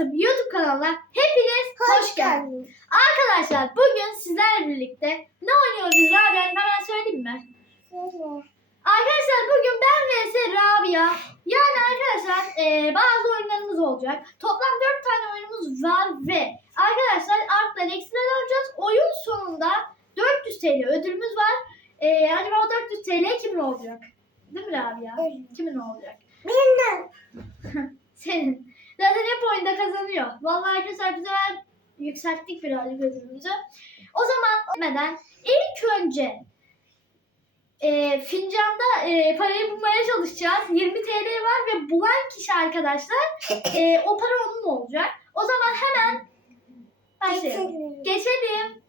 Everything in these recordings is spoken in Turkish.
Atıp YouTube kanalına hepiniz hoş, hoş geldiniz. geldiniz. Arkadaşlar bugün sizlerle birlikte ne oynuyoruz Rabia? Ben, ben söyleyeyim mi? Arkadaşlar bugün ben vs Rabia. Yani arkadaşlar e, bazı oyunlarımız olacak. Toplam 4 tane oyunumuz var ve birazcık ödülümüzü. O zaman demeden ilk önce e, fincanda e, parayı bulmaya çalışacağız. 20 TL var ve bulan kişi arkadaşlar e, o para onun olacak. O zaman hemen başlayalım. Geçelim.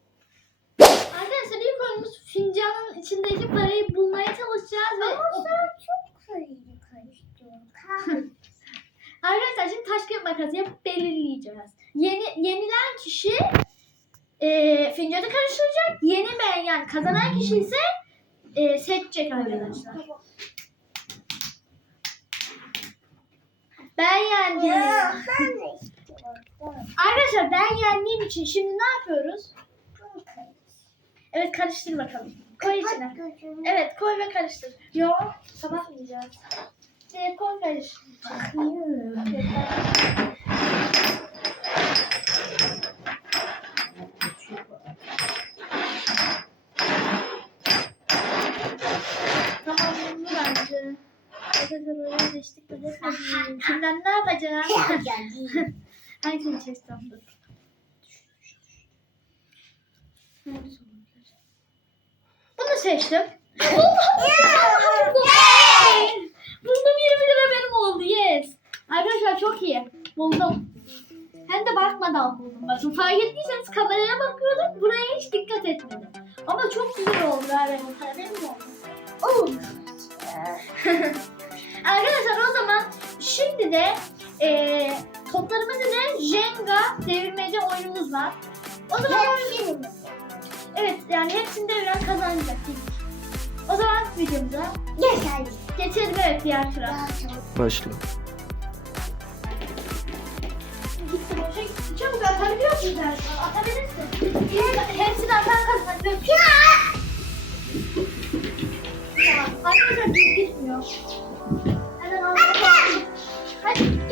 Arkadaşlar ilk oyunumuz fincanın içindeki parayı bulmaya çalışacağız ve o- çok kıydı karıştı. Arkadaşlar şimdi taş kağıt makas yapıp belirleyeceğiz. Yeni, yenilen kişi e, fincanı karıştıracak. Yenemeyen yani kazanan kişi ise e, seçecek arkadaşlar. Ben yendim. Ben. Arkadaşlar ben yendiğim için şimdi ne yapıyoruz? Evet karıştır bakalım. Koy içine. Evet koy ve karıştır. Yok kapatmayacağız. Evet koy karıştır. Evet, ben- Tamam bunu bence. Arkadaşlar oraya geçtik de geçmedik. Şimdi geldi. Hangisini seçsem dur. Bunu seçtim. Buldum 20 lira benim oldu yes. Arkadaşlar çok iyi. Buldum. Hem de bakmadan buldum. Bakın fark ettiyseniz kameraya bakıyordum. Buraya hiç dikkat etmedim. Ama çok güzel oldu para benim oldu. Arkadaşlar o zaman şimdi de eee toplarımız ne? Jenga devirmece oyunumuz var. O zaman oyun- evet yani hepsini deviren kazanacak. O zaman videomuza Geçerli. geçelim evet diğer tura. Başla. Gitti boşa gitti. Çabuk atabiliyor musun sen? Atabilirsin. Hepsini atan kazanacak. Tamam. Arkadaşlar düz gitmiyor.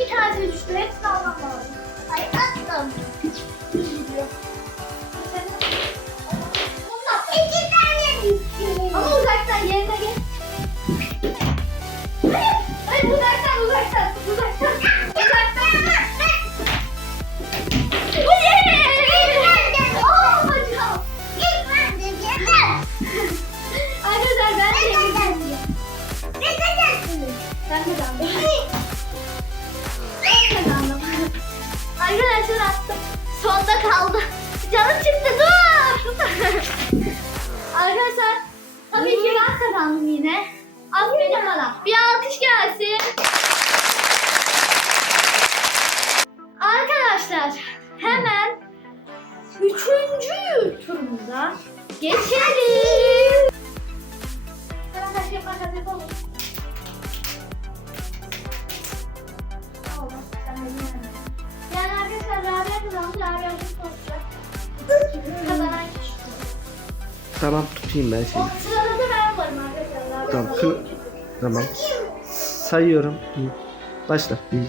Bir tanesi düştü. Hepsini almam lazım. Ay attım. Gidiyor. İki tane düştü. Ama uzaktan yerine gel. Hayır. Uzaktan uzaktan. Uzaktan. Uzaktan. Hocam. İlk ben de. Arkadaşlar ben de? Ben kazandım. Arkadaşlar attım. Sonda kaldı. Canım çıktı dur. Arkadaşlar tabii ki ben kazandım yine. Aferin bana. Bir alkış gelsin. Arkadaşlar hemen üçüncü turumuza geçelim. Tamam tutayım ben seni. ben varım Tamam, kı- Tamam. Sayıyorum. Başla. 1, 2,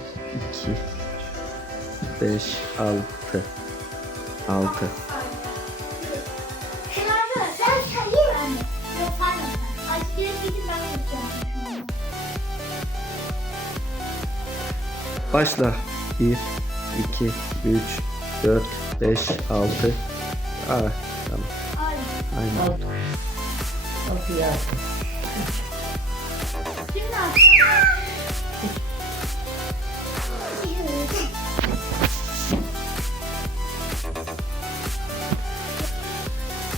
5, 6, 6. Şimdi arkadaşlar sayayım anne. Yok pardon. Açık yere çekin ben yapacağım. Başla. 1, 2, 3, 4, 5, 6. Aa, tamam. Aynen. Aynen. Şimdi arkadaşlar.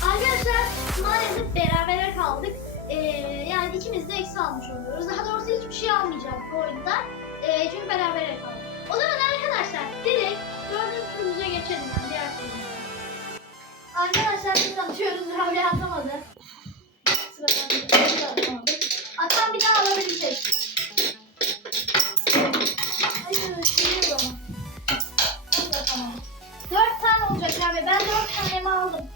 Arkadaşlar maalesef berabere kaldık. Ee, yani ikimiz de eksi almış oluyoruz. Daha doğrusu hiçbir şey almayacağız bu oyunda. Biz atıyoruz. Rabia atamadı. Atamadık. Atan bir daha alabilecek. Dört tane olacak abi. Ben dört tanemi aldım.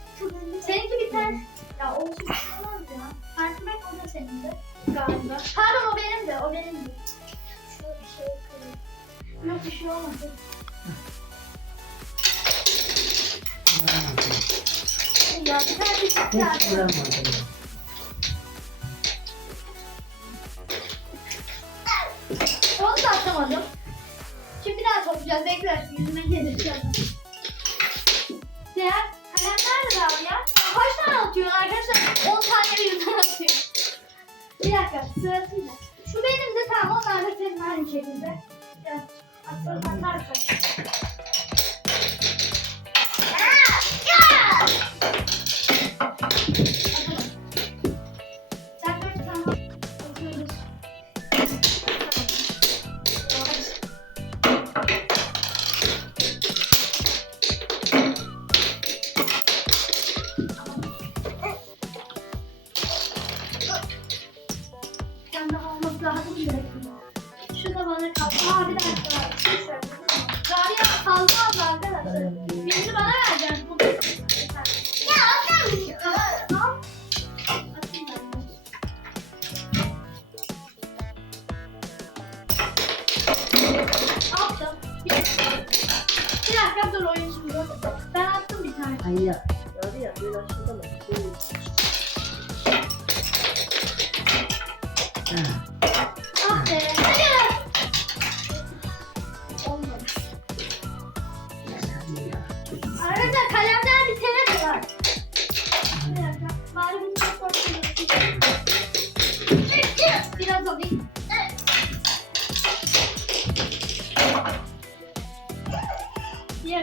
Seninki bir tane. Ya olsun olmaz ya. Farklı bak o da senin de. Galiba. Pardon o benim de. O benim de. Şöyle bir şey kırayım. Yok bir şey olmadı. Hiç vuramadım. Onu da atamadım. Şimdi bir daha toplayacağız. Bekler. Yüzüme gelireceğim. Diğer kalemler de abi ya. Kaç tane atıyor arkadaşlar? 10 tane birden atıyor. Bir dakika sırasıyla. Şu benim de tamam. Onlar da senin aynı şekilde. Biraz atalım atarsın.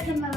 him.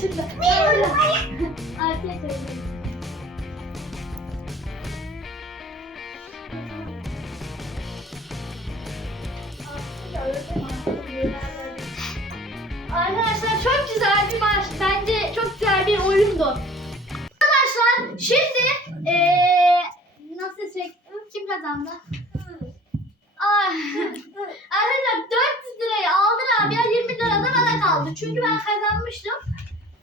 Şimdi. Artıya söyleyeyim. Arkadaşlar çok güzel bir maç. Bence çok güzel bir oyundu. Arkadaşlar şimdi eee nasıl çek? Kim kazandı? Ay. Arkadaşlar 400 lirayı aldın abi ya 20 lira da bana kaldı. Çünkü ben kazanmıştım.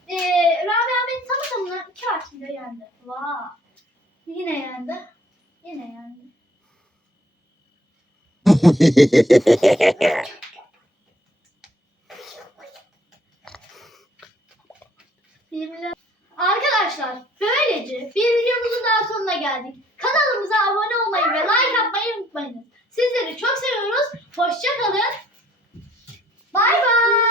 Ee, e, Rami Ahmet tam tamına iki harfle yendi. Vaa. Wow. Yine yendi. Yine yendi. Arkadaşlar böylece bir videomuzun daha sonuna geldik. Kanalımıza abone olmayı ve like atmayı unutmayın. Sizleri çok seviyoruz. Hoşçakalın. Bay bay.